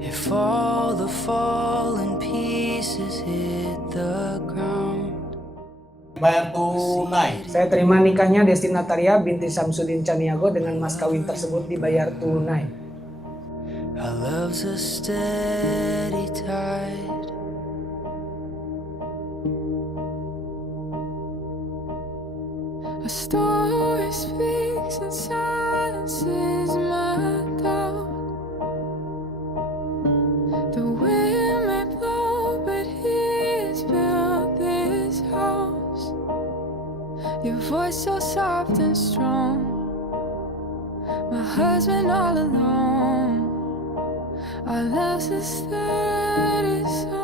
If all the fallen pieces hit the ground. Bayar tunai. Saya terima nikahnya Desti Natalia binti Samsudin Caniago dengan mas kawin tersebut dibayar tunai. Our love's a steady tide. A story speaks and silences my doubt. The wind may blow, but he's built this house. Your voice so soft and strong. My husband all alone. Our love's a steady song.